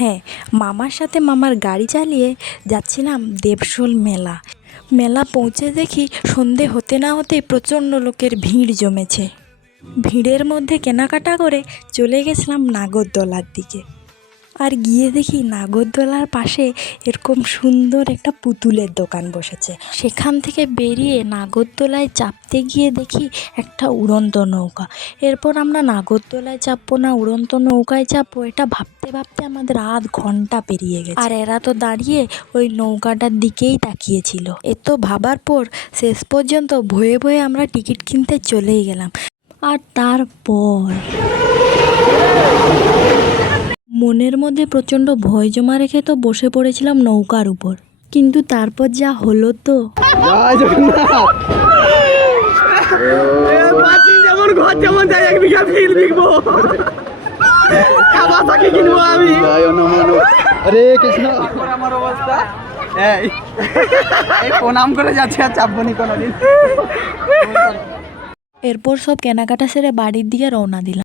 হ্যাঁ, মামার সাথে মামার গাড়ি চালিয়ে যাচ্ছিলাম দেবশোল মেলা। মেলা পৌঁছে দেখি সন্ধে হতে না হতেই প্রচণ্ড লোকের ভিড় জমেছে। ভিড়ের মধ্যে কেনাকাটা করে চলে গেছিলাম নাগরদোলার দিকে। আর গিয়ে দেখি নাগরদোলার পাশে এরকম সুন্দর একটা পুতুলের দোকান বসেছে। সেখান থেকে বেরিয়ে নাগরদোলায় চাপতে গিয়ে দেখি একটা উড়ন্ত নৌকা। এরপর আমরা নাগরদোলায় চাপবো না উড়ন্ত নৌকায় চাপবো, এটা ভাবতে ভাবতে আমাদের আধ ঘন্টা পেরিয়ে গেছে। আর এরা তো দাঁড়িয়ে ওই নৌকাটার দিকেই তাকিয়েছিল। এত ভাবার পর শেষ পর্যন্ত ভয়ে ভয়ে আমরা টিকিট কিনতে চলেই গেলাম। আর তারপর মনের মধ্যে প্রচণ্ড ভয় জমা রেখে তো বসে পড়েছিলাম নৌকার উপর, কিন্তু তারপর যা হলো তো হরে কৃষ্ণ। আমার অবস্থা এই প্রণাম করে যাচ্ছে আর চাপবনি কোনোদিন। এরপর সব কেনাকাটা সেরে বাড়ির দিকে রওনা দিলাম।